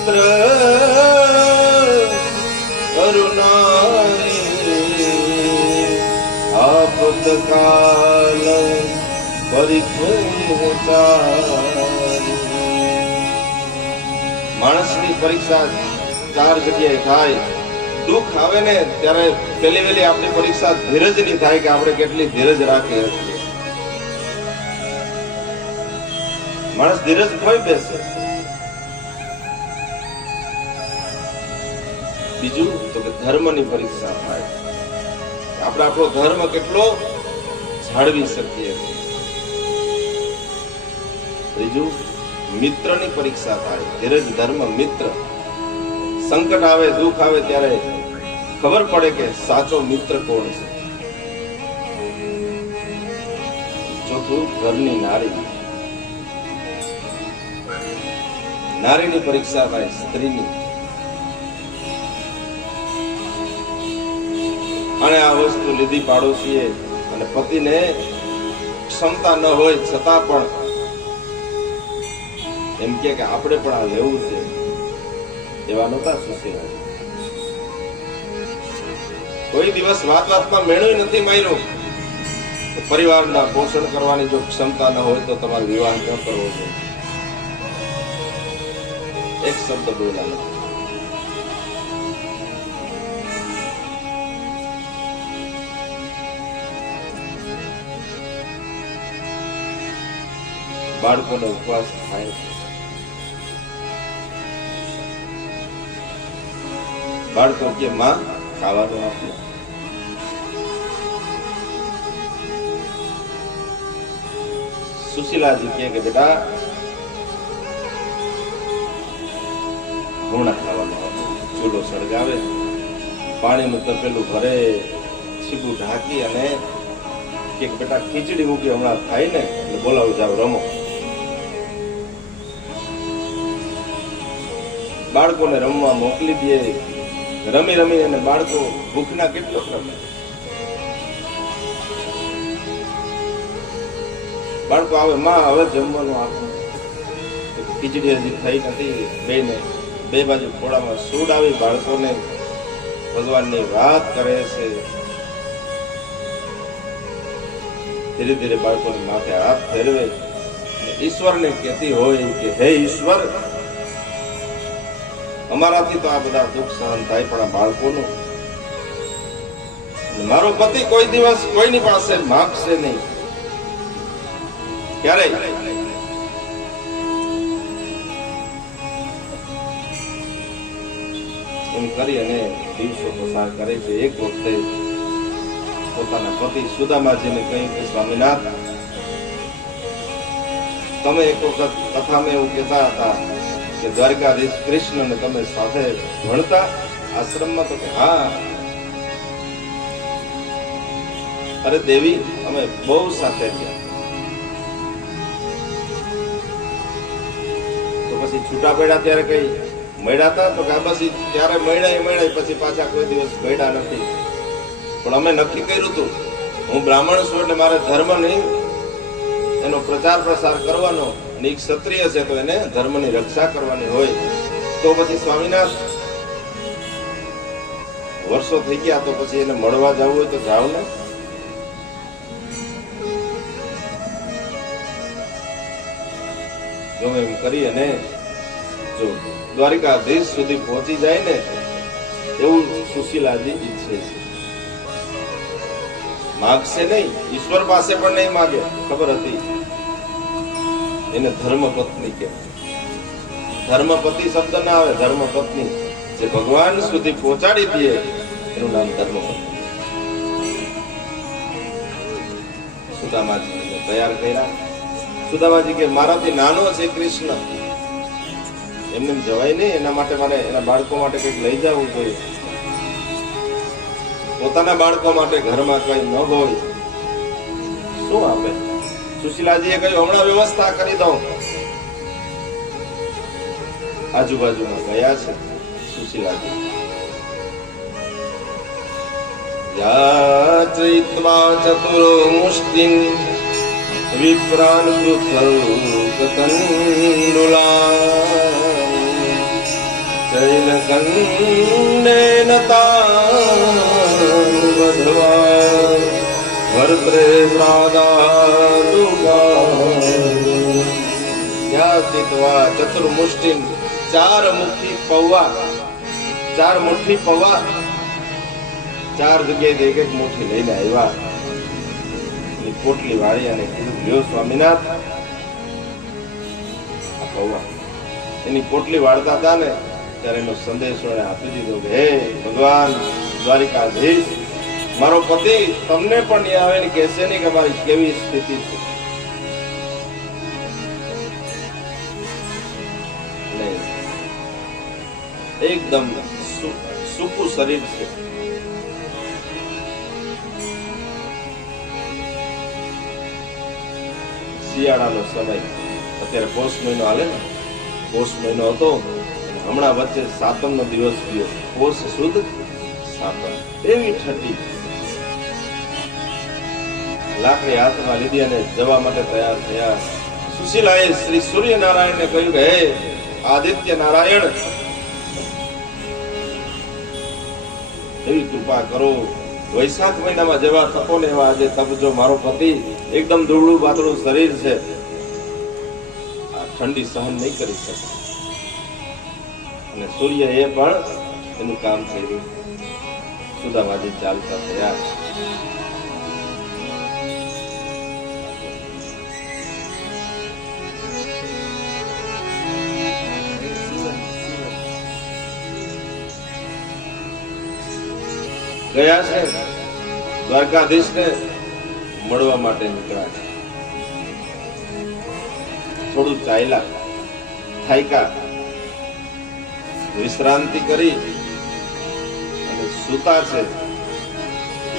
મિત્ર કરુણાએ આપતકાલ માણસની પરીક્ષા ચાર જગ્યાએ થાય. દુઃખ આવે ને ત્યારે પેલી વેલી આપણી પરીક્ષા ધીરજની થાય કે આપણે કેટલી ધીરજ રાખી હતી. માણસ ધીરજ ખોઈ બેસે. બીજું તો કે ધર્મની પરીક્ષા થાય, આપણે આપણો ધર્મ કેટલો જાળવી શકીએ. ત્રીજું મિત્રની પરીક્ષા થાય, ધીરજ ધર્મ મિત્ર. સંકટ આવે દુઃખ આવે ત્યારે ખબર પડે કે સાચો મિત્ર કોણ છે. ચોથું ઘરની નારી, નારીની પરીક્ષા થાય, સ્ત્રીની. અને આ વસ્તુ લીધી પાડોશીએ અને પતિને ક્ષમતા ન હોય છતાં પણ એમ કે આપણે પણ આ લેવું છે. એવા નહોતા સુશીલા. કોઈ દિવસ વાતમાં મેળવી નથી માર્યું. પરિવારના પોષણ કરવાની જો ક્ષમતા ન હોય તો તમારે વિવાહ ન કરવો જોઈએ. એક શબ્દ બોલ્યા નથી. બાળકોને ઉપવાસ થાય, બાળકો કે માં ખાવાનું આપ્યું. સુશીલાજી કે બેટા ઘઉંના ખાવાનું આપ્યું. ચૂલો સળગાવે, પાણીનું તપેલું ભરે, છીબું ઢાંકી અને કે બેટા ખીચડી મૂકી હમણાં થાય ને એટલે બોલાવું જાવ રમો. બાળકોને રમવા મોકલી દે. રમી રમી અને બાળકો ભૂખના કેટલો રમે. બાળકો આવે માં હવે જમવાનું આપો. ખીચડી હજી થઈ નથી. બે બાજુ ખોળામાં સૂડ આવી બાળકોને ભગવાનની વાત કરે છે. ધીરે ધીરે બાળકોની માથે હાથ ફેરવે, ઈશ્વરને કહેતી હોય કે હે ઈશ્વર, અમારાથી તો આ બધા દુઃખ સહન થાય પણ આ બાળકોનું. મારો પતિ કોઈ દિવસ કોઈની પાસે માગશે નહીં ક્યારેય. એમ કરી અને દિવસો પસાર કરે છે. એક વખતે પોતાના પતિ સુદામાજીને કહ્યું કે સ્વામીનાથ, તમે એક વખત કથામાં એવું કહેતા હતા કે દ્વારકાધીશ કૃષ્ણને તમે સાથે ભણતા આશ્રમમાં? તો કે હા. અરે દેવી, અમે બહુ સાથે ગયા. તો પછી છૂટા પડ્યા ત્યારે કઈ મળ્યા હતા? તો કે બસ ત્યારે મળ્યા પછી પાછા કોઈ દિવસ મળ્યા નથી. પણ અમે નક્કી કર્યું હતું, હું બ્રાહ્મણ છું એટલે મારે ધર્મ નહીં એનો પ્રચાર પ્રસાર કરવાનો, અને એક ક્ષત્રિય છે તો એને ધર્મની રક્ષા કરવાની હોય. તો પછી સ્વામીનાથ વર્ષો થઈ ગયા, તો પછી એને મળવા જવું હોય તો જાવ ને. ગમે એમ કરી અને જો દ્વારિકાધીશ સુધી પહોંચી જાય ને એવું સુશીલાજી ઈચ્છે છે. માગશે નહીં, ઈશ્વર પાસે પણ નહીં માગે. ખબર હતી એને ધર્મપત્ની કે. ધર્મપતિ શબ્દ ના આવે, ધર્મપત્ની. જે ભગવાન સુધી પહોંચાડી દે એનું નામ ધર્મપત્ની. સુદામાજી તૈયાર કર્યા. સુદામાજી કે મારાથી નાનો છે કૃષ્ણ, એમને જવાય નહીં. એના માટે મારે એના બાળકો માટે કંઈક લઈ જવું જોઈએ. પોતાના બાળકો માટે ઘરમાં કઈ ન હોય શું આપે? સુશીલાજીએ કહ્યું હમણાં વ્યવસ્થા કરી દઉં. આજુબાજુમાં ગયા છે સુશીલાજી. યાચયિત્વા ચતુરો મુષ્ટિં વિપ્રાન પૃથક તંડુલા કન્નેન તાન્વધવા વર્ત્રે પ્રાદાદુગા ચતુર્મુષ્ટિ ચાર મુઠ્ઠી પૌવા ચાર જગ્યાએ એક એક મુઠ્ઠી લઈને આવ્યા. એની પોટલી વાળી અને કીધું, લ્યો સ્વામીનાથ આ પૌવા. એની પોટલી વાળતા હતા ને ત્યારે એનો સંદેશો એને આપી દીધો કે હે ભગવાન દ્વારિકાધીશ, મારો પતિ તમને પણ નહીં આવે ને કહેશે નહીં કે મારી કેવી સ્થિતિ છે. એકદમ સૂકું શરીર છે. શિયાળાનો સમય, અત્યારે પોષ મહિનો હાલે ને, પોષ મહિનો હતો. હમણાં વચ્ચે સાતમ નો દિવસ ગયો, પોષ સુદ સાતમ. એવી ઠંડી. લાકડી હાથમાં લીધી અને જવા માટે તૈયાર થયા. સુશીલાએ શ્રી સૂર્યનારાયણને કહ્યું કે હે આદિત્ય નારાયણ, એવી કૃપા કરો, વૈશાખ મહિનામાં જેવા તપો ને એવા આજે તપજો. મારો પતિ એકદમ દુબળું પાતળું શરીર છે, આ ઠંડી સહન નહીં કરી શકે. અને સૂર્ય એ પણ એનું કામ કર્યું. સુદામાજી ચાલતા થયા. ગયા છે દ્વારકાધીશ ને મળવા માટે નીકળ્યા છે. થોડું ચાલ્યા, થાક્યા, વિશ્રાંતિ કરી અને સૂતા છે.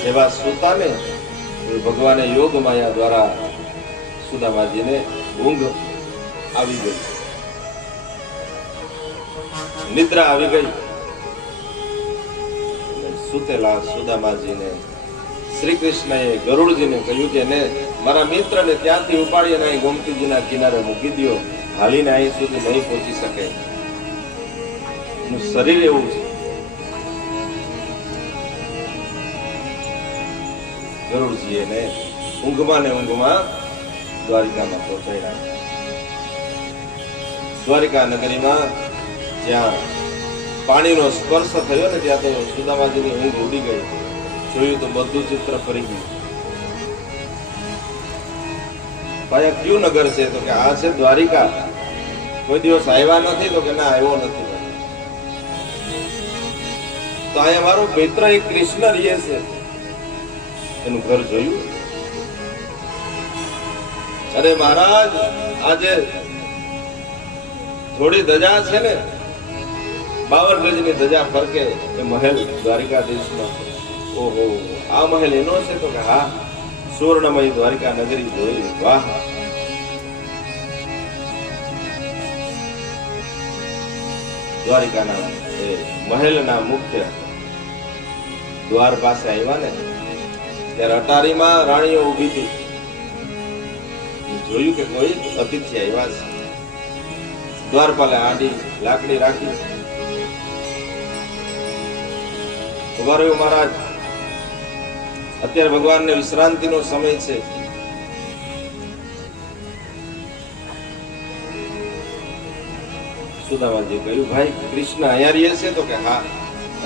જેવા સૂતા ને ભગવાને યોગ માયા દ્વારા સુદામાજીને ઊંઘ આવી ગઈ, નિદ્રા આવી ગઈ. સુતેલા સુદામાજીને શ્રી કૃષ્ણએ ગરુડજીને કહ્યું કે ને મારા મિત્રને ત્યાંથી ઉપાડી અને અહીં ગોમતીજીના કિનારે મૂકી દો, હાલીને અહીં સુધી નહીં પહોંચી શકે. એનું શરીર એવું છે. ગરુડજી એને ઊંઘમાં ને ઊંઘમાં દ્વારિકામાં પહોંચાડ્યા. દ્વારિકા નગરીમાં જ્યાં પાણીનો સ્પર્શ થયો ને ત્યાં તો સુદામાજીની ઊંઘ ઉડી ગઈ. જોયું તો બધું ચિત્ર ફરી ગયું. ભાઈ કયું નગર છે? તો કે આ છે દ્વારિકા. કોઈ દિવસ આવ્યા નથી? તો કે ના, આવ્યો નથી. તો અહીંયા મારો મિત્ર એક કૃષ્ણ રહે છે, એનું ઘર જોયું. અરે મહારાજ, આજે થોડી ધજા છે ને, 52 ગજની ધજા ફરકે એ મહેલ દ્વારિકાધીશમાં. ઓહો, આ મહેલ એનો છે? તો કે હા, સુવર્ણમય દ્વારિકા નગરી જોઈ. વાહ! દ્વારિકાના એ મહેલના મુખ્ય દ્વાર પાસે આવ્યા ને ત્યારે અટારીમાં રાણીઓ ઊભી હતી. જોયું કે કોઈ અતિથિ આવ્યા છે. દ્વારપાલે આડી લાકડી રાખી ઉભા રહ્યો. મહારાજ, અત્યારે ભગવાનને વિશ્રાંતિનો સમય છે. સુદામાજી કહ્યું, ભાઈ કૃષ્ણ અહીંયા રહે છે? તો કે હા.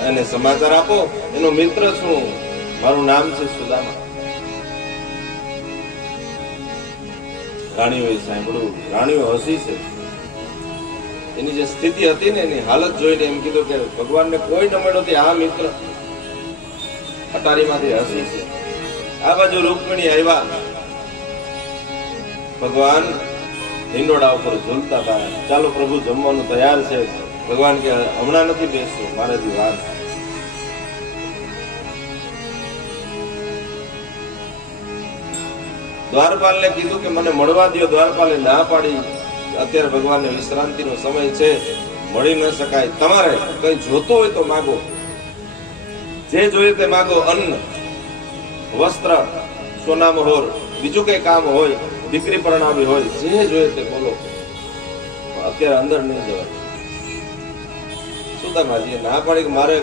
એને સમાચાર આપો, એનો મિત્ર છું, મારું નામ છે સુદામા. રાણીઓએ સાંભળ્યું, રાણીઓ હસી છે. એની જે સ્થિતિ હતી ને, એની હાલત જોઈને એમ કીધું કે ભગવાનને કોઈ ન મળ્યો તે આ મિત્ર. અટારીમાંથી હસી છે. આ બાજુ રૂકમિણી આવ્યા. ભગવાન હિંડોળા ઉપર ઝૂલતા હતા. ચાલો પ્રભુ, જમવાનું તૈયાર છે. ભગવાન કે હમણાં નથી બેસવું, મારાથી વાર. દ્વારપાલને કીધું કે મને મળવા દો. દ્વારપાલે ના પાડી. અત્યારે ભગવાનને વિશ્રાંતિનો સમય છે, મળી ન શકાય. તમારે કઈ જોતું હોય તો માગો, જે જોઈએ તે માગો. અન્ન, વસ્ત્ર, સોના મહોર, બીજું કઈ કામ હોય, દીકરી પરણાવી હોય, જે જોઈએ તે બોલો. અત્યારે અંદર નહીં જવાય. સુદામાજીએ ના પાડી કે મારે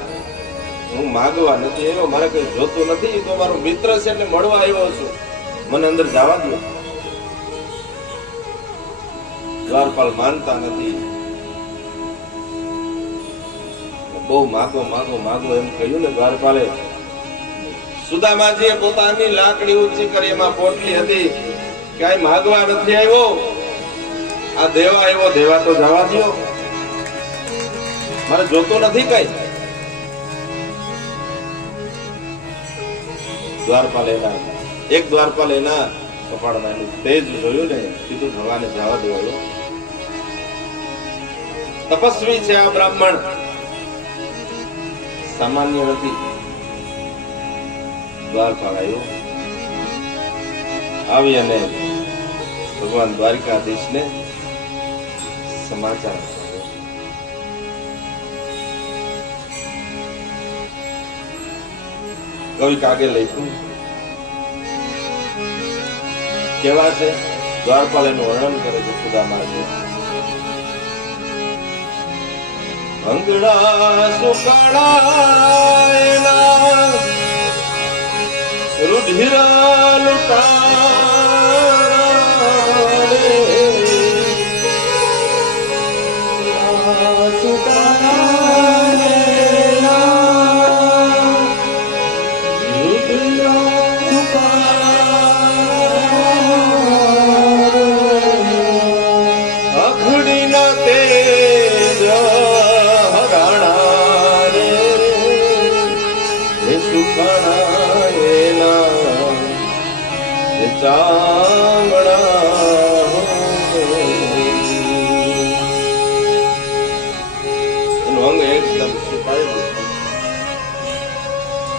હું માગવા નથી આવ્યો, મારે કઈ જોતું નથી, તો મારો મિત્ર છે એટલે મળવા આવ્યો છું, મને અંદર જવા દો. દ્વારપાલ માનતા નથી. બહુ માગો માગો માગો એમ કહ્યું ને દ્વારપાલે. સુદામાજીએ પોતાની લાકડી ઊંચી કરી, એમાં પોટલી હતી, ક્યાંય માગવા નથી આવ્યો, આ દેવા આવ્યો, દેવા તો જવા દો, મારે જોતો નથી કઈ. દ્વારપાલ એના એક દ્વારપાલ એના કપાળમાં એનું તેજ જોયું ને, કીધું ભગવાને જવા દેવાયો. તપસ્વી છે આ બ્રાહ્મણ, સામાન્ય નથી. દ્વારપાલ આવ્યો, આવી અને ભગવાન દ્વારિકાધીશને સમાચાર આપ્યો. કવિ કાગે લખ્યું કેવા છે, દ્વારપાલ એનું વર્ણન કરે છે સુદામાજી. અંગડા સુકાળા રુધિર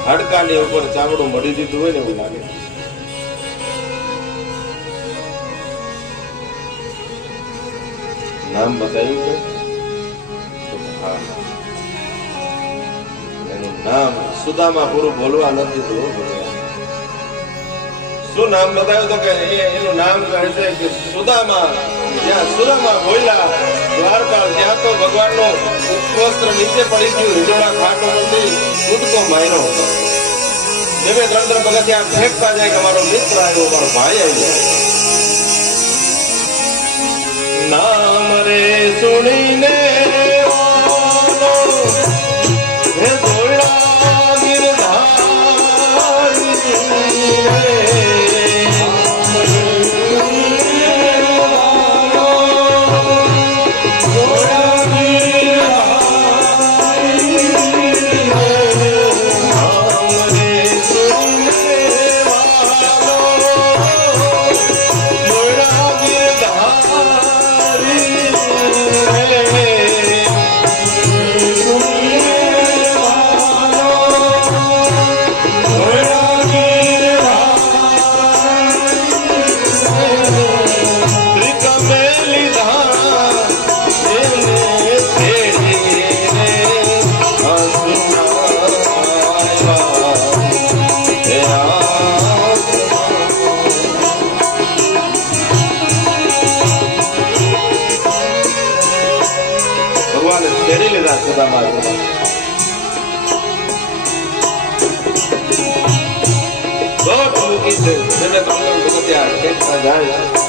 હાડકાની ઉપર ચામડું મળી દીધું હોય ને એવું લાગે. નામ બતાવ્યું કે એનું નામ સુદામા પૂરું બોલવા નથી તો શું નામ બતાવ્યું તો કે એનું નામ કહે છે કે સુદામા. જ્યાં સુદામા બોલ્યા દ્વારપાલ ત્યાં તો ભગવાનનો ઉપવસ્ત્ર નીચે પડી ગયું, હિજોડા ખાટો નથી, કૂદકો માર્યો. બે ત્રણ પગથિયાં ફેંકતા જાય કે મારો મિત્ર આવ્યો, મારો ભાઈ આવ્યો. નામ રે સુણીને હે દોડા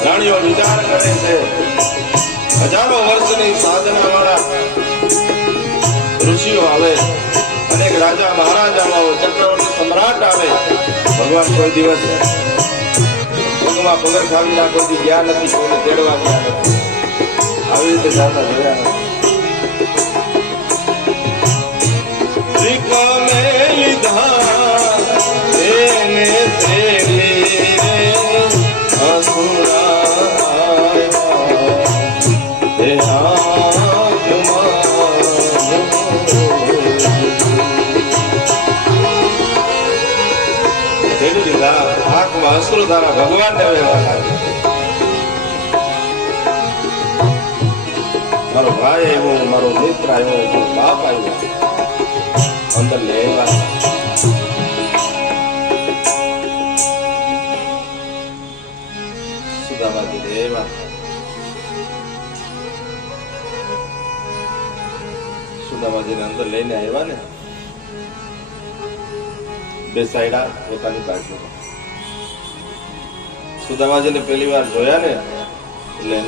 રાણીઓ વિચાર કરે છે. હજારો વર્ષની સાધના વાળા ઋષિઓ આવે, અનેક રાજા મહારાજાઓ, ચક્રવર્તી સમ્રાટ આવે. ભગવાન કોઈ દિવસ પગમાં પગર ખાવીના કોઈ ગયા નથી, કોઈને તેડવા ગયા નથી. આવી રીતે જાતા જોયા નથી. અશ્રુધારા ભગવાન ને મારો ભાઈ આવ્યો, મારો મિત્ર આવ્યો, મારો બાપ આવ્યો, અંદર લેવા. સુદામાજી લેવા સુદામાજીને અંદર લઈને આવ્યા ને, બેસાડ્યા પોતાની બાજુમાં. સુદામાજીને પહેલી વાર જોયા ને એટલે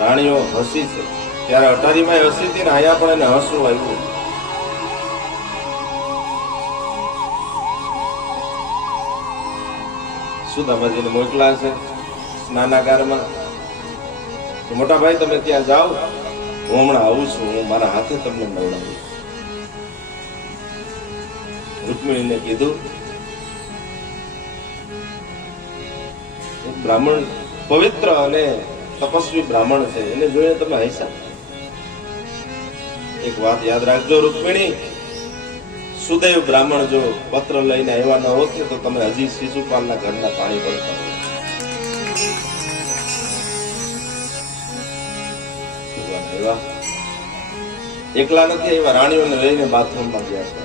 રાણીઓ હસી છે. ત્યારે અટારીમાં હસી હતી ને, અહીંયા પણ એને હસવું આવ્યું. સુદામાજીને મોકલા છે સ્નાનાગારમાં. મોટા ભાઈ તમે ત્યાં જાઓ, હું હમણાં આવું છું, હું મારા હાથે તમને નવડાવું. રૂકમિણીને કીધું, બ્રાહ્મણ પવિત્ર અને તપસ્વી બ્રાહ્મણ છે, એને જોઈને તમે હૈસા. એક વાત યાદ રાખજો રૂકમિણી, સુદેવ બ્રાહ્મણ જો પત્ર લઈને આવ્યા ન હોત તો તમે હજી શિશુપાલના ઘરના પાણી પડતા. એકલા નથી આવ્યા, રાણીઓને લઈને બાથરૂમમાં ગયા છે.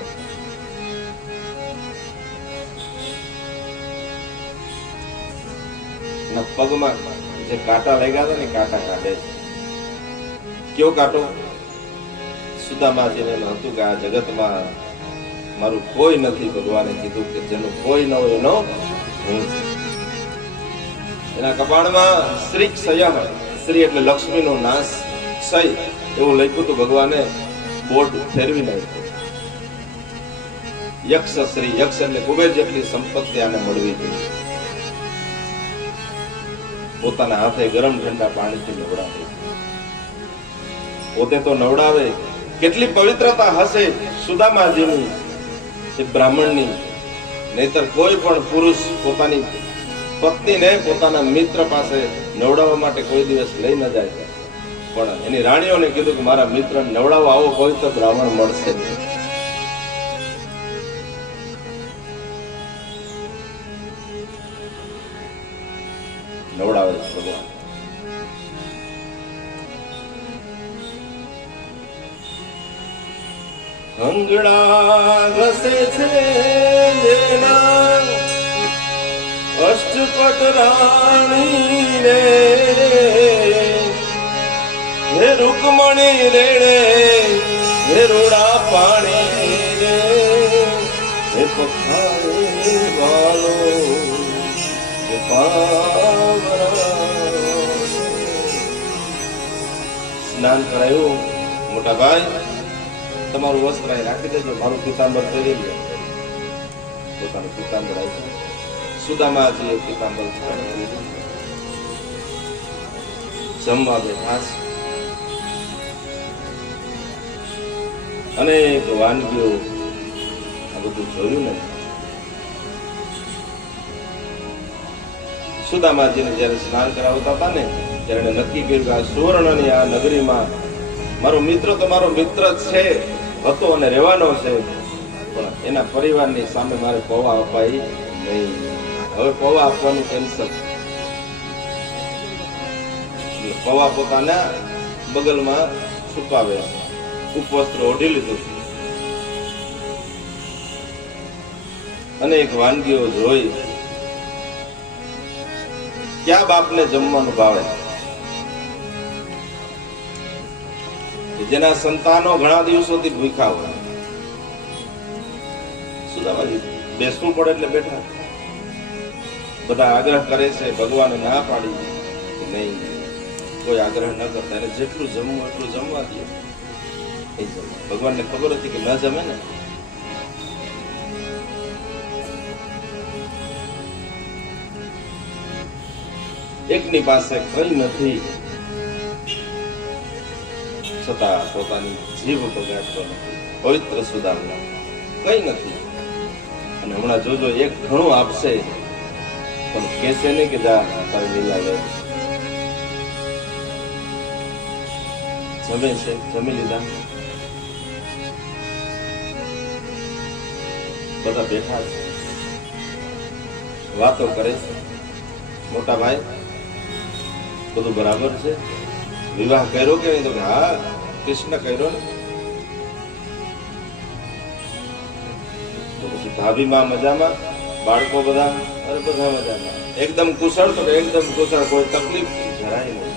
પગમાં જે કાંટા લાગ્યા હતા ને, કાંટા કાઢે છે. કયો કાંટો? સુદામાજીને એમ હતું કે આ જગતમાં મારું કોઈ નથી. ભગવાને કીધું કે જેનું કોઈ ન હોય એનો હું. એના કપાળમાં શ્રી ક્ષય, શ્રી એટલે લક્ષ્મીનો નાશ, ક્ષય એવું લખ્યું હતું. ભગવાને બોર્ડ ફેરવી નાખ્યું. યક્ષ શ્રી, યક્ષ એટલે કુબેર જેટલી સંપત્તિ આને મળવી જોઈએ. પોતાના હાથે ગરમ ઠંડા પાણીથી નવડાવે, પોતે તો નવડાવે. કેટલી પવિત્રતા હશે સુદામાજીની, એ બ્રાહ્મણની. નહીતર કોઈ પણ પુરુષ પોતાની પત્નીને પોતાના મિત્ર પાસે નવડાવવા માટે કોઈ દિવસ લઈ ન જાય. પણ એની રાણીઓને કીધું કે મારા મિત્ર નવડાવવા આવો પવિત્ર બ્રાહ્મણ મળશે. નવડાવે ભગવાન. અંગડા ઘસે છે જેના અષ્ટપટ રાણી રે, હે રૂકમણી રેડે, હે રૂડા પાણી રે, હે પખારે વાલો, હે સ્નાન કરાયું. મોટા ભાઈ તમારું વસ્ત્ર અહીં રાખી દેજો, મારું પિતાંબર પહેરી લે. પોતાનું પિતાંબર આપ્યું. સુદામાજીએ પિતાંબર જમવા બેઠા. અનેક વાનગીઓ, આ બધું જોયું ને. સુદામાજીને જયારે સ્નાન કરાવતા હતા ને, ત્યારે એને નક્કી કર્યું કે આ સુવર્ણની આ નગરીમાં મારો મિત્ર તો મારો મિત્ર જ છે, હતો અને રહેવાનો છે, પણ એના પરિવારની સામે મારે પૌવા અપાય નહીં. હવે પૌવા આપવાનું કેન્સલ. પૌવા પોતાના બગલમાં છુપાવે, ઉપવસ્ત્ર ઓઢી લીધું. અનેક વાનગીઓ જોઈ. ક્યાં બાપને જમવાનું ભાવે? જેના સંતાનો ઘણા દિવસોથી ભૂખ્યા હોય. સુદામાજી બેસવું પડે એટલે બેઠા. બધા આગ્રહ કરે છે, ભગવાને ના પાડી નહીં, કોઈ આગ્રહ ન કરતા. એને જેટલું જમવું એટલું જમવા દે. ભગવાનને ખબર હતી કે ન જમે ને. એકની પાસે કઈ નથી, છતાં પોતાની જીભ બગાડતો નથી. પવિત્ર સુદામા કઈ નથી. અને હમણાં જોજો એક ઘણું આપશે, પણ કહેશે નહીં કે જા તારી લીલા લે. જમે છે, જમી લીધા. બધા બેઠા છે, વાતો કરે છે. મોટા ભાઈ બધું બરાબર છે? વિવાહ કર્યો કે નહીં? તો હા, કૃષ્ણ કર્યો ને. તો પછી ભાભી માં મજામાં, બાળકો બધા? અરે બધા મજામાં. એકદમ કુશળ? તો એકદમ કુશળ, કોઈ તકલીફ જરાય નહીં.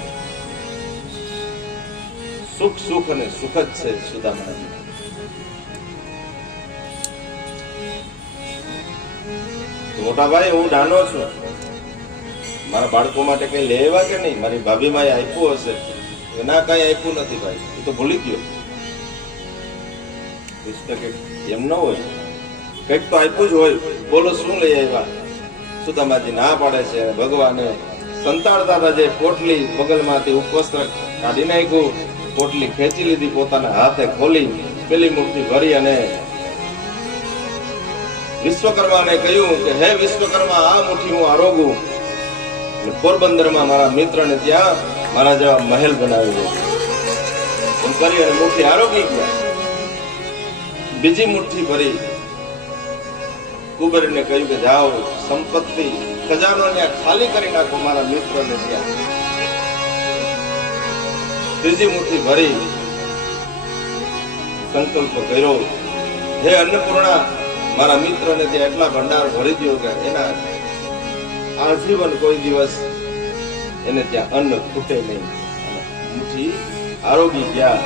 સુખ સુખ અને સુખ જ છે સુદામાજી. મોટા ભાઈ હું નાનો છું, મારા બાળકો માટે કઈ લેવા કે નહીં? મારી ભાભી માએ આપ્યું હશે? ના, કઈ આપ્યું નથી ભાઈ, એ તો ભૂલી ગયો. કૃષ્ણ કે એમ ન હોય, કઈક તો આપ્યું જ હોય. બોલો શું લઈ આવ્યા? સુદામાજી ના પાડે છે. ભગવાને સંતાડતા હતા જે પોટલી બગલમાંથી ઉપવસ્ત્ર કાઢી નાખ્યું, પોટલી ખેંચી લીધી, પોતાના હાથે ખોલી પેલી મુઠ્ઠી ભરી અને વિશ્વકર્માને કહ્યું કે હે વિશ્વકર્મા, આ મુઠ્ઠી હું આરોગું, પોરબંદરમાં મારા મિત્રને ત્યાં મારા જેવા મહેલ બનાવી દે. એમ કરી અને મુઠ્ઠી આરોગી ગયા. બીજી મુઠ્ઠી ભરી કુબેરને કહ્યું કે જાઓ, સંપત્તિ ખજાનો ને ખાલી કરી નાખો મારા મિત્રને ત્યાં. ત્રીજી મુઠ્ઠી ભરી સંકલ્પ કર્યો, હે અન્નપૂર્ણા, મારા મિત્રને ત્યાં એટલા ભંડાર ભરી દો કે એના આજીવન કોઈ દિવસ એને ત્યાં અન્ન ખૂટે નહીં. મુઠ્ઠી આરોગી ગયા.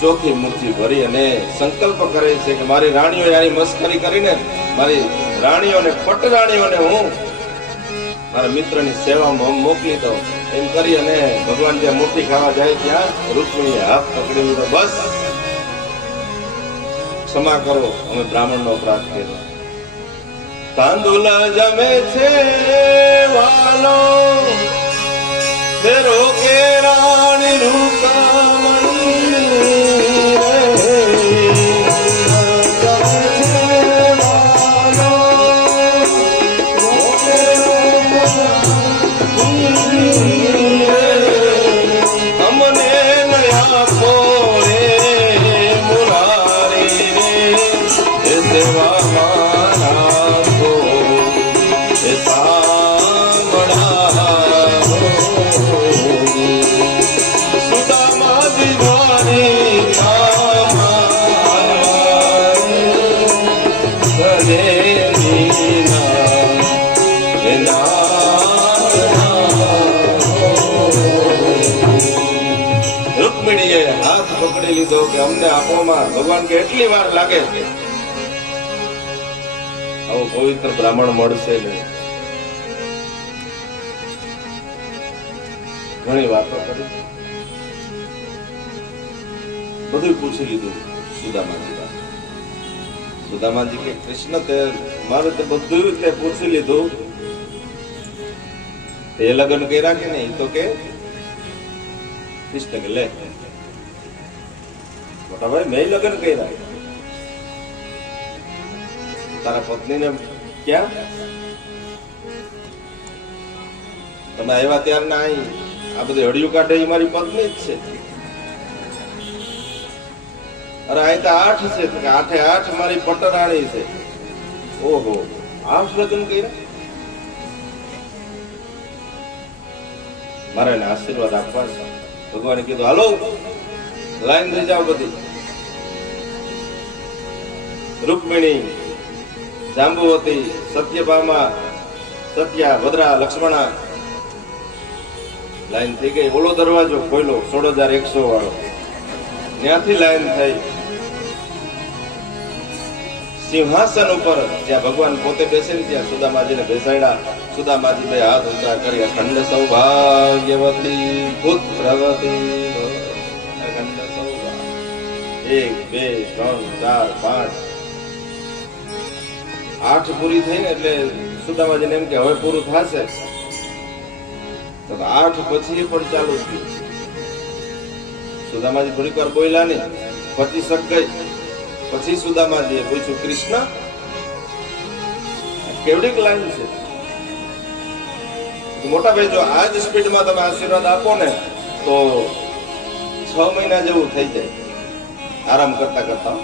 ચોથી મુઠ્ઠી ભરી અને સંકલ્પ કરે છે કે મારી રાણીઓ આની મસ્કરી કરીને મારી રાણીઓને, પટ રાણીઓને હું મારા મિત્રની સેવામાં મોકલી દઉં. એમ કરી અને ભગવાન જ્યાં મુઠ્ઠી ખાવા જાય ત્યાં રૂકમણીએ હાથ પકડી લીધો. બસ ક્ષમા કરો, અમે બ્રાહ્મણનો અપરાધ કર્યો. તાંદુલ જમે છે વાલો, ફેરો કે રાણી રૂકમણી હાથ પકડી લીધો કે અમને આપોમાં. ભગવાન કે એટલી વાર લાગે છે, આવો પવિત્ર બ્રાહ્મણ મળશે નહીં. ઘણી વાતો કરી, બધું પૂછી લીધું સુદામાજી. સુદામાજી કે કૃષ્ણ, તે મારે તો બધું તે પૂછી લીધું, તે લગ્ન કર્યા કે નહીં? તો કે કૃષ્ણ કે લે મોટા ભાઈ, મેં લગ્ન કર્યા. તારા પત્નીને ક્યાં? તમે આવ્યા ત્યાર ના અહીં આ બધી હડિયું કાઢે એ મારી પત્ની જ છે. અરે અહીં તો 8 છે, 8 મારી પટરાણી છે. ઓહો, 8 લગ્ન કર્યા? મારે એને આશીર્વાદ આપવા છે. ભગવાને કીધું હાલો લાઈન થઈ જાઓ બધી. રૂકમિણી, જાંબુવતી, સત્યભામા, સત્યા, ભદ્રા, લક્ષ્મણા, લાઈન થઈ ગઈ. ઓલો દરવાજો ખોલ્યો 16,100 વાળો, ત્યાંથી લાઈન થઈ સિંહાસન ઉપર જ્યાં ભગવાન પોતે બેસે ત્યાં સુદામાજીને બેસાડ્યા. સુદામાજી બે હાથ ઊંચા કરી અખંડ સૌભાગ્યવતી પુત્રવતી. 1 2 3 4 5 8 પૂરી થઈ ને એટલે સુદામાજીને એમ કે હવે પૂરું થશે. તો 8 પછી પણ ચાલુ થયું. સુદામાજી થોડીક વાર બોલ્યા નહીં, 25 ગઈ. પછી સુદામાજીએ પૂછ્યું, કૃષ્ણ કેવડીક લાઈન છે? મોટા ભાઈ, જો આ જ સ્પીડમાં તમે આશીર્વાદ આપો ને તો 6 મહિના જેવું થઈ જાય આરામ કરતા કરતા.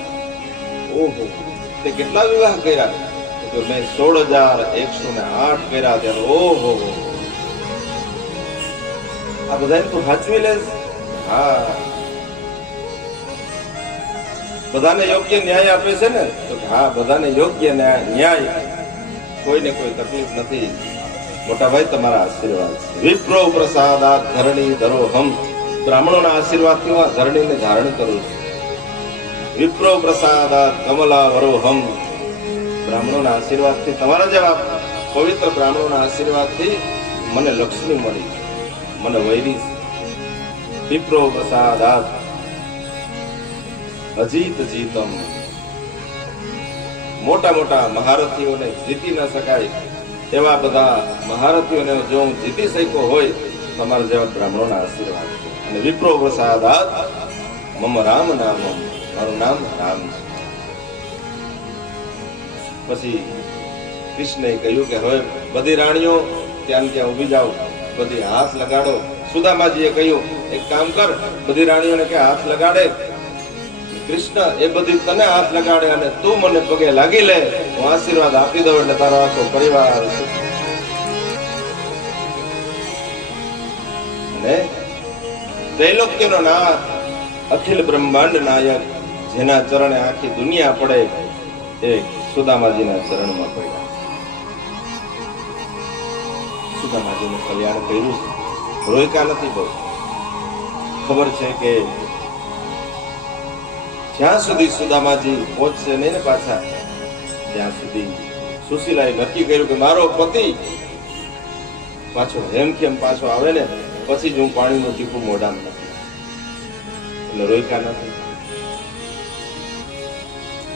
ઓહો, તે કેટલા વિવાહ કર્યા? તો મેં 16,108 કર્યા. ત્યારે ઓહો, આ બધા તું સાચવી લેશ? હા, બધાને યોગ્ય ન્યાય આપે છે ને? તો હા, બધાને યોગ્ય ન્યાય, કોઈને કોઈ તકલીફ નથી. મોટા ભાઈ, તમારા આશીર્વાદ છે. વિપ્રો પ્રસાદાત ધરણી ધરોહમ. બ્રાહ્મણોના આશીર્વાદથી હું ધરણીને ધારણ કરું છું. વિપ્રો પ્રસાદાત કમલા વરોહમ. બ્રાહ્મણોના આશીર્વાદથી તમારા જેવા પવિત્ર બ્રાહ્મણોના આશીર્વાદથી મને લક્ષ્મી મળી, મને વૈરી વિપ્રો પ્રસાદાત અજીત જીતમ. મોટા મોટા મહારથીઓને જીતી ન શકાય એવા બધા મહારથીઓને જો હું જીતી શક્યો હોય તમારા જેવા બ્રાહ્મણોના આશીર્વાદ. અને વિપ્રો પ્રસાદાત મમ રામ નામ, મારું નામ રામ છે. પછી કૃષ્ણએ કહ્યું કે હવે બધી રાણીઓ ત્યાં ત્યાં ઉભી જાઓ, બધી હાથ લગાડો. સુદામાજીએ કહ્યું એક કામ કર, બધી રાણીઓને કે હાથ લગાડે. કૃષ્ણ એ બધી તને હાથ લગાડે અને તું મને પગે લાગી લે, હું આશીર્વાદ આપી દઉં એટલે તારો આખો પરિવાર આવશે. ને ત્રૈલોક્યનો નાથ, અખિલ બ્રહ્માંડ નાયક, જેના ચરણે આખી દુનિયા પડે એ સુદામાજીના ચરણમાં પડ્યા. સુદામાજીનું કલ્યાણ કર્યું છે, રોયકા નથી. બહુ ખબર છે કે જ્યાં સુધી સુદામાજી પહોંચશે નહીં ને પાછા, ત્યાં સુધી સુશીલાએ નક્કી કર્યું કે મારો પતિ પાછો હેમખેમ પાછો આવે ને પછી જ હું પાણીનું ટીપું મોઢામાં નાખીશ. એટલે રોયકા નથી.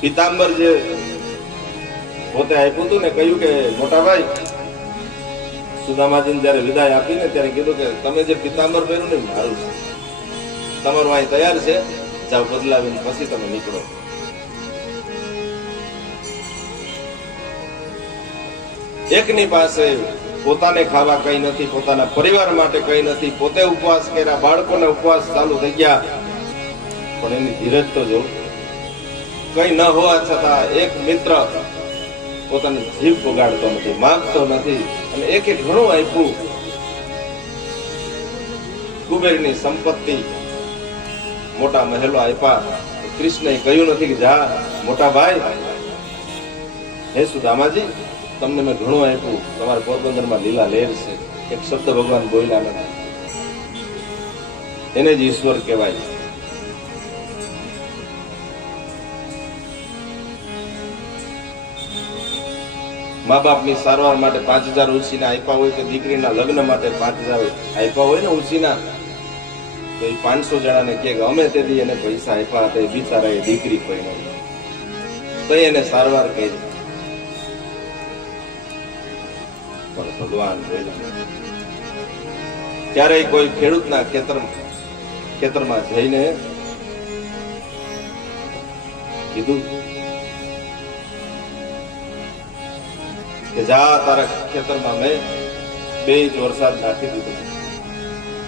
પિતાંબર જે પોતે આપ્યું હતું ને, કહ્યું કે મોટા ભાઈ, સુદામાજીને જયારે વિદાય આપીને ત્યારે કીધું કે તમે જે પિતાંબર પહેર્યું ને મારું છે, તમારું અહીં તૈયાર છે, જાઓ બદલાવીને પછી તમે નીકળો. એકની પાસે પોતાને ખાવા કઈ નથી, પોતાના પરિવાર માટે કઈ નથી, પોતે ઉપવાસ કર્યા, બાળકોને ઉપવાસ ચાલુ થઈ ગયા, પણ એની ધીરજ તો જો. કઈ ન હોવા છતાં એક મિત્ર પોતાની જીભ બગાડતો નથી, માંગતો નથી, અને એક ઘણું આપ્યું. કુબેરની સંપત્તિ, મોટા મહેલો આપ્યા. કૃષ્ણએ કહ્યું નથી કે જા મોટા ભાઈ, હે સુદામાજી, તમને મેં ઘણું આપ્યું, તમારા પોરબંદરમાં લીલા લહેર છે, એક શબ્દ ભગવાન બોલ્યા નથી. એને જ ઈશ્વર કહેવાય. મા બાપની સારવાર માટે 5000 ઉછીના આપ્યા હોય કે દીકરીના લગ્ન માટે 5000 આપ્યા હોય ને ઉછીના, તો એ 500 જણાને કે અમે તેથી એને પૈસા આપ્યા હતા, એ બિચારા એ દીકરી પરણાવી, તો એને સારવાર કરી. પણ ભગવાન ક્યારેય કોઈ ખેડૂતના ખેતરમાં જઈને કીધું કે જા તારા ખેતરમાં મેં 2 ઇંચ વરસાદ નાખી દીધો,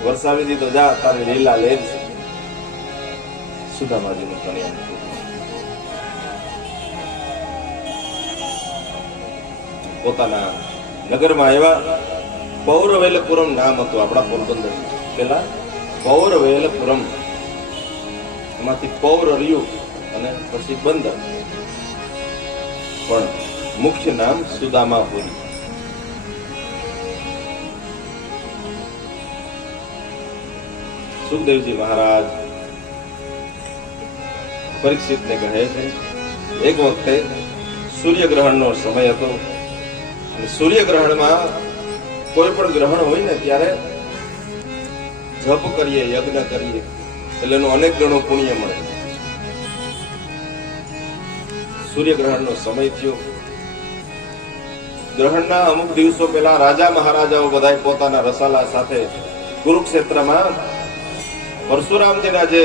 વરસાવી દીધો, જા તારે લીલા લહેર છે. સુદામાજીનું કલ્યાણ. પોતાના નગરમાં એવા પૌરવેલપુરમ નામ હતું આપણા પોરબંદર. પેલા પૌરવેલપુરમ, એમાંથી પૌર રહ્યું અને પછી બંદર, પણ મુખ્ય નામ સુદામાપુરી. સુખદેવજી મહારાજ પરીક્ષિતને કહે છે, એક વખતે સૂર્યગ્રહણનો સમય હતો. સૂર્યગ્રહણમાં કોઈ પણ ગ્રહણ હોય ને ત્યારે જપ કરીએ, યજ્ઞ કરીએ, એટલે એનું અનેક ગણું પુણ્ય મળે. સૂર્યગ્રહણનો સમય થયો. ગ્રહણના અમુક દિવસો પહેલા રાજા મહારાજાઓ બધા પોતાના રસાલા સાથે કુરુક્ષેત્રમાં પરશુરામજીના જે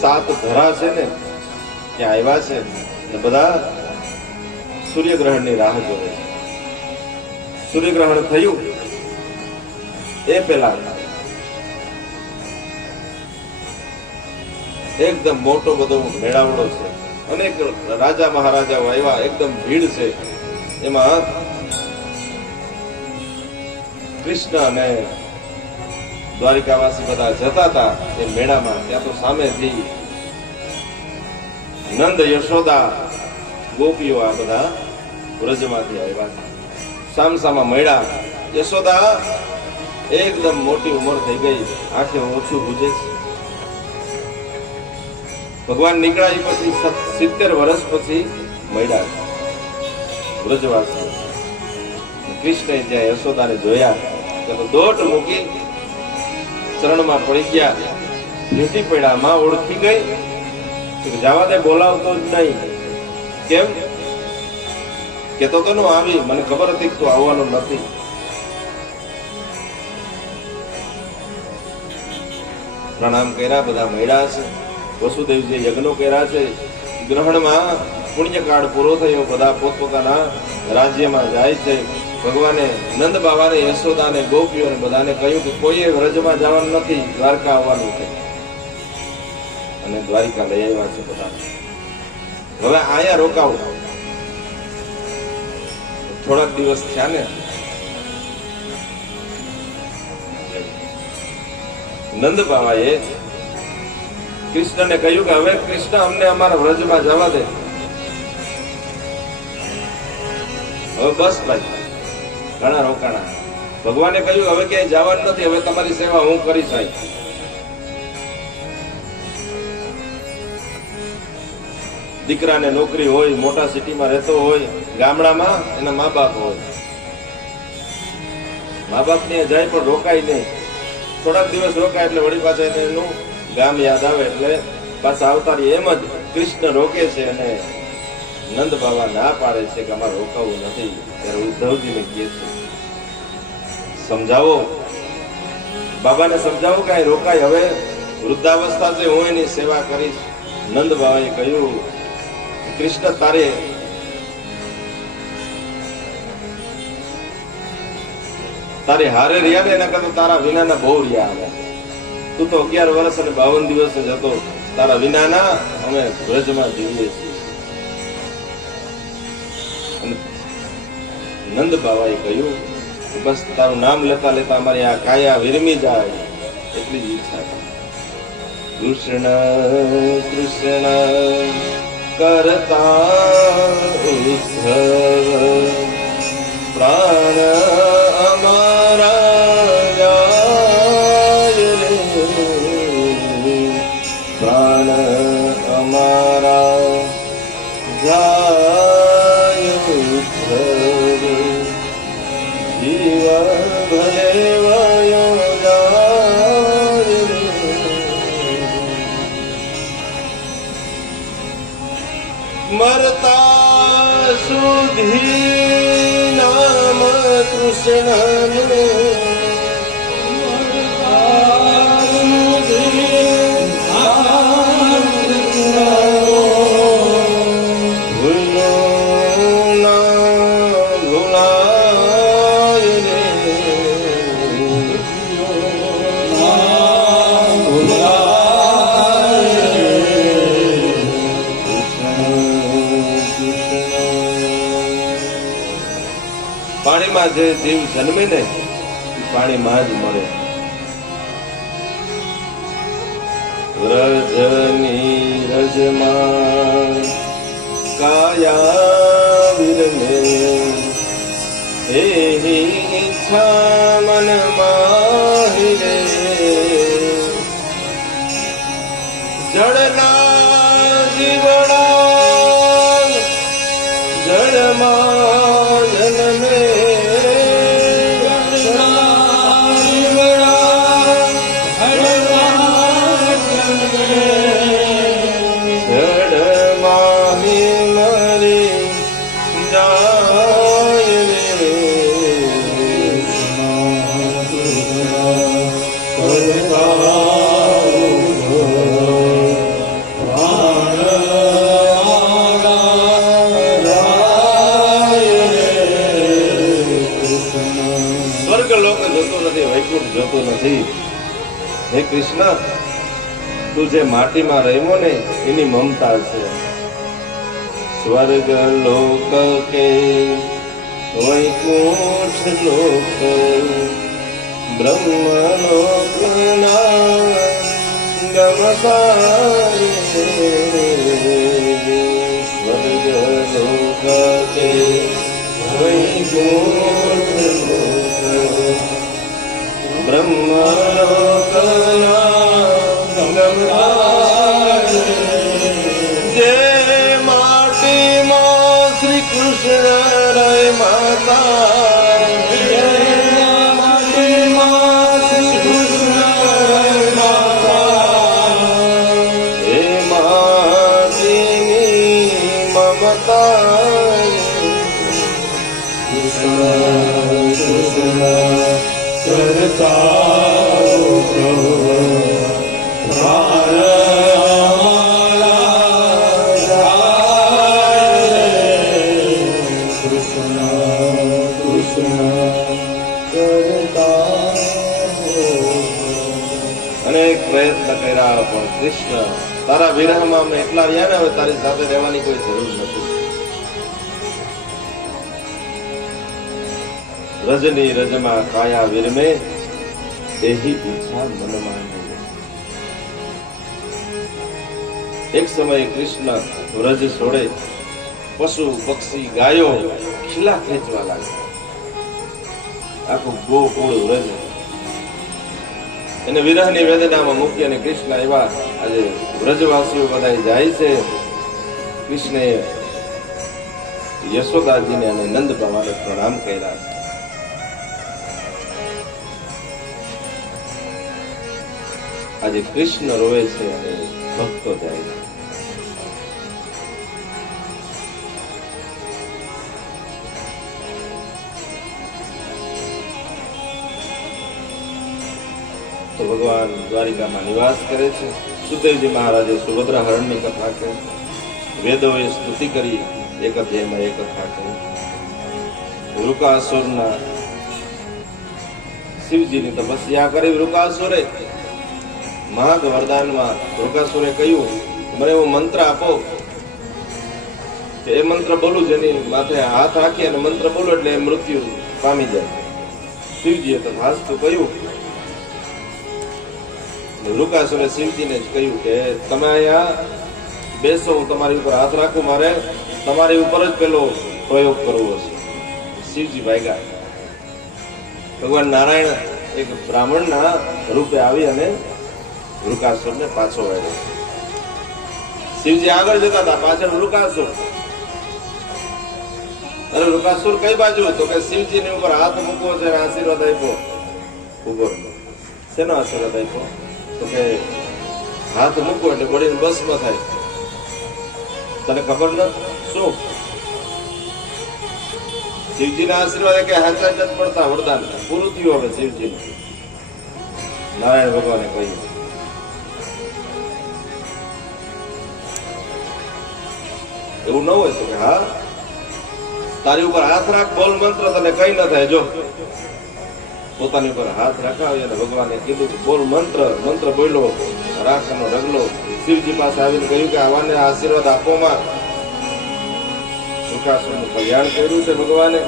7 ધરા છે ને ત્યાં આવ્યા છે, અને બધા સૂર્યગ્રહણની રાહ જોવે છે. સૂર્યગ્રહણ થયું એ પહેલા એકદમ મોટો બધો મેળાવડો છે, અનેક રાજા મહારાજાઓ આવ્યા, એકદમ ભીડ છે. એમાં કૃષ્ણ અને દ્વારિકાવાસી બધા જતા હતા એ મેળામાં. ત્યાં તો સામેથી નંદ, યશોદા, ગોપીઓ આ બધા વ્રજમાંથી આવ્યા. સામસામા મળ્યા. યશોદા એકદમ મોટી ઉંમર થઈ ગઈ, આંખે ઓછું બુજે છે. ભગવાન નીકળ્યા પછી 70 વર્ષ પછી મળ્યા વ્રજવાસી. કૃષ્ણએ જ્યાં યશોદાને જોયા તો દોટ મૂકી ચરણમાં પડી ગયા, ભેટી પડ્યા. માં ઓળખી ગઈ, જવા દે, બોલાવતો જ નહીં. કેમ? કેતો તો નું આવી, મને ખબર હતી કે તું આવવાનું નથી. પ્રણામ કર્યા, બધા મળ્યા છે. વસુદેવજી યજ્ઞો કર્યા છે. ગ્રહણમાં પુણ્યકાળ પૂરો થયો, બધા પોતપોતાના રાજ્યમાં જાય છે. ભગવાને નંદ બાવાને, યશોદાને, ગોપીઓને બધાને કહ્યું કે કોઈએ વ્રજમાં જવાનું નથી, દ્વારકા આવવાનું છે. અને દ્વારિકા લઈ આવ્યા છે બધા. હવે અહીંયા રોકાવું. થોડાક દિવસ થયા ને, નંદ બાવાએ કૃષ્ણને કહ્યું કે હવે કૃષ્ણ અમને અમારા વ્રજમાં જવા દે. હવે બસ ભાઈ, ઘણા રોકાણા. ભગવાને કહ્યું હવે ક્યાંય જવાનું નથી, હવે તમારી સેવા હું કરીશ. દીકરાને નોકરી હોય, મોટા સિટીમાં રહેતો હોય, ગામડામાં એના મા બાપ હોય. મા બાપ ને જાય પણ રોકાય નહીં. થોડાક દિવસ રોકાય એટલે વળી પાછા એનું ગામ યાદ આવે એટલે પાછા આવતા રહે. એમ જ કૃષ્ણ રોકે છે અને નંદ બાબા ના પાડે છે કે અમારે રોકાવું નથી. ત્યારે ઉદ્ધવજીને કહે છે સમજાવો, બાબાને સમજાવો કે રોકાય, હવે વૃદ્ધાવસ્થા છે, હું એની સેવા કરીશ. નંદ બાબાએ કહ્યું કૃષ્ણ તારે હારે રહ્યા ને એના કરતા તારા વિનાના બહુ રહ્યા. અમે તું તો 11 વર્ષ અને 52 દિવસ જ હતો, તારા વિનાના અમે વ્રજમાં જીવીએ છીએ. નંદ બાબાએ કહ્યું બસ તારું નામ લેતા લેતા અમારી આ કાયા વિરમી જાય એટલી જ ઈચ્છા છે. કૃષ્ણ કૃષ્ણ કરતા ઉદ્ધવ પ્રાણ અમારા જાય રે, પ્રાણ અમારા જાય ઉદ્ધવ, જીવ ભલે વયો જાય રે. મરતા સુધી નામ કૃષ્ણનું, ભૂલો ના ભૂલાય રે, પાણીમાં જે જીવ જન્મે ને પાણીમાં જ મળે. વ્રજની રજમાં કાયા વિરમે, એહી ઈચ્છા મનમાં હિરે, જળના જીવડા જળમાં જન્મે, જોતો નથી. હે કૃષ્ણ, તું જે માટીમાં રહેવો ને એની મમતા છે. સ્વર્ગ લોક કે વૈકુંઠ લોક, બ્રહ્મ લોક ના ગમતા રે. સ્વર્ગ લોક કે વૈકુંઠ લોક, બ્રહ્મલોકના ગમતા રે. જે માટીમાં શ્રી કૃષ્ણ રે માતા, કરતા અનેક પ્રયત્ન કર્યા પણ કૃષ્ણ તારા વિરહમાં અમે એટલા રહ્યા ને હવે તારી સાથે રહેવાની કોઈ જરૂર નથી. રજની રજમાં કાયા વિરમે એહી ઈચ્છા મનમાં. એક સમયે કૃષ્ણ વ્રજ છોડે, પશુ પક્ષી ગાયો ખીલા ખેંચવા લાગે. આખું ગોકુળ વ્રજ એને વિરહની વેદનામાં મૂકી અને કૃષ્ણ એવા આજે વ્રજવાસીઓ બધા જાય છે. કૃષ્ણે યશોદાજીને અને નંદ બાબાને પ્રણામ કર્યા. આજે કૃષ્ણ રોવે છે અને ભક્તો જાય છે. તો ભગવાન દ્વારિકામાં નિવાસ કરે છે. સુદેવજી મહારાજે સુભદ્રા હરણની કથા કરી, વેદોએ સ્તુતિ કરી, એક અધ્યાયમાં એક કથા કરી. વૃકાસુરના શિવજીની તપસ્યા કરી. વૃકાસુરે મહાગ વરદાનમાં વૃકાસુરે કહ્યું મને એવો મંત્ર આપો કે એ મંત્ર બોલું જેની માથે હાથ રાખી અને મંત્ર બોલું એટલે એ મૃત્યુ પામી જાય. શિવજીએ તો હાસ્તું કહ્યું. વૃકાસુરે શિવજીને જ કહ્યું કે તમે અહીંયા બેસો, હું તમારી ઉપર હાથ રાખું, મારે તમારી ઉપર જ પેલો પ્રયોગ કરવો છે. શિવજી ભાગ્યા. ભગવાન નારાયણ એક બ્રાહ્મણના રૂપે આવી અને વૃકાસુરને પાછો વાળ્યો. શિવજી આગળ જતા હતા, પાછળ વૃકાસુર. અરે વૃકાસુર કઈ બાજુ? તો કે શિવજીની ઉપર હાથ મૂકવો છે, આશીર્વાદ આપ્યો. ઉભો શેનો આશીર્વાદ આપ્યો? તો કે હાથ મૂકવો એટલે બોડીને ભસ્મ થાય. તને ખબર ન શું? શિવજીના આશીર્વાદ કે હાચા જ પડતા વરદાન પૂરું થયું. હવે શિવજી નારાયણ ભગવાને કહ્યું એવું ન હોય તો કે હા તારી ઉપર હાથ રાખ, બોલ મંત્ર, તને કઈ ન થાય. જો પોતાની ઉપર હાથ રાખાવી અને ભગવાને કીધું કે બોલ મંત્ર. મંત્ર બોલ્યો, રાખનો ઢગલો શિવજી પાસે આવીને કહ્યું કે આવાને આશીર્વાદ આપોમાં. વૃકાસુરનું કલ્યાણ કર્યું છે ભગવાને.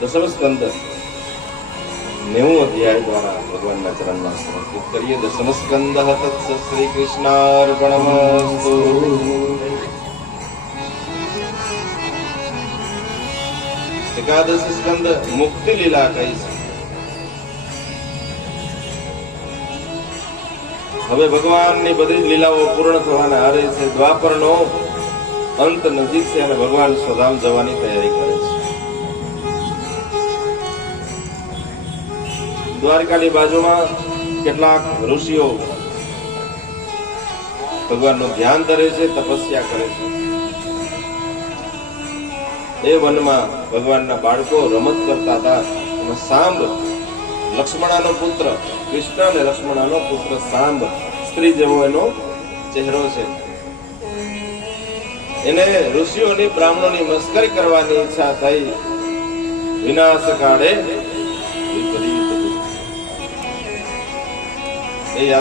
દસમ સ્કંદ 90 અધ્યાય દ્વારા ભગવાનના ચરણમાં સમર્પિત કરીએ. દસમ સ્કંદ તત્સ શ્રી કૃષ્ણાર્પણમસ્તુ. એકાદશ સ્કંદ મુક્તિ લીલા કહી છે. હવે ભગવાનની બધી જ લીલાઓ પૂર્ણ થવાના આરે છે. દ્વાપરનો અંત નજીક છે અને ભગવાન સ્વધામ જવાની તૈયારી કરે છે. દ્વારકાની બાજુમાં કેટલાક ઋષિઓ ભગવાનનું ધ્યાન ધરે છે, તપસ્યા કરે છે. એ વનમાં ભગવાનના બાળકો રમત કરતા હતા. સાંબ લક્ષ્મણાનો પુત્ર, કૃષ્ણ અને લક્ષ્મણાનો પુત્ર સાંબ, સ્ત્રી જેવો એનો ચહેરો છે. એને ઋષિઓની બ્રાહ્મણોની મસ્કરી કરવાની ઈચ્છા થઈ. વિનાશ કાળે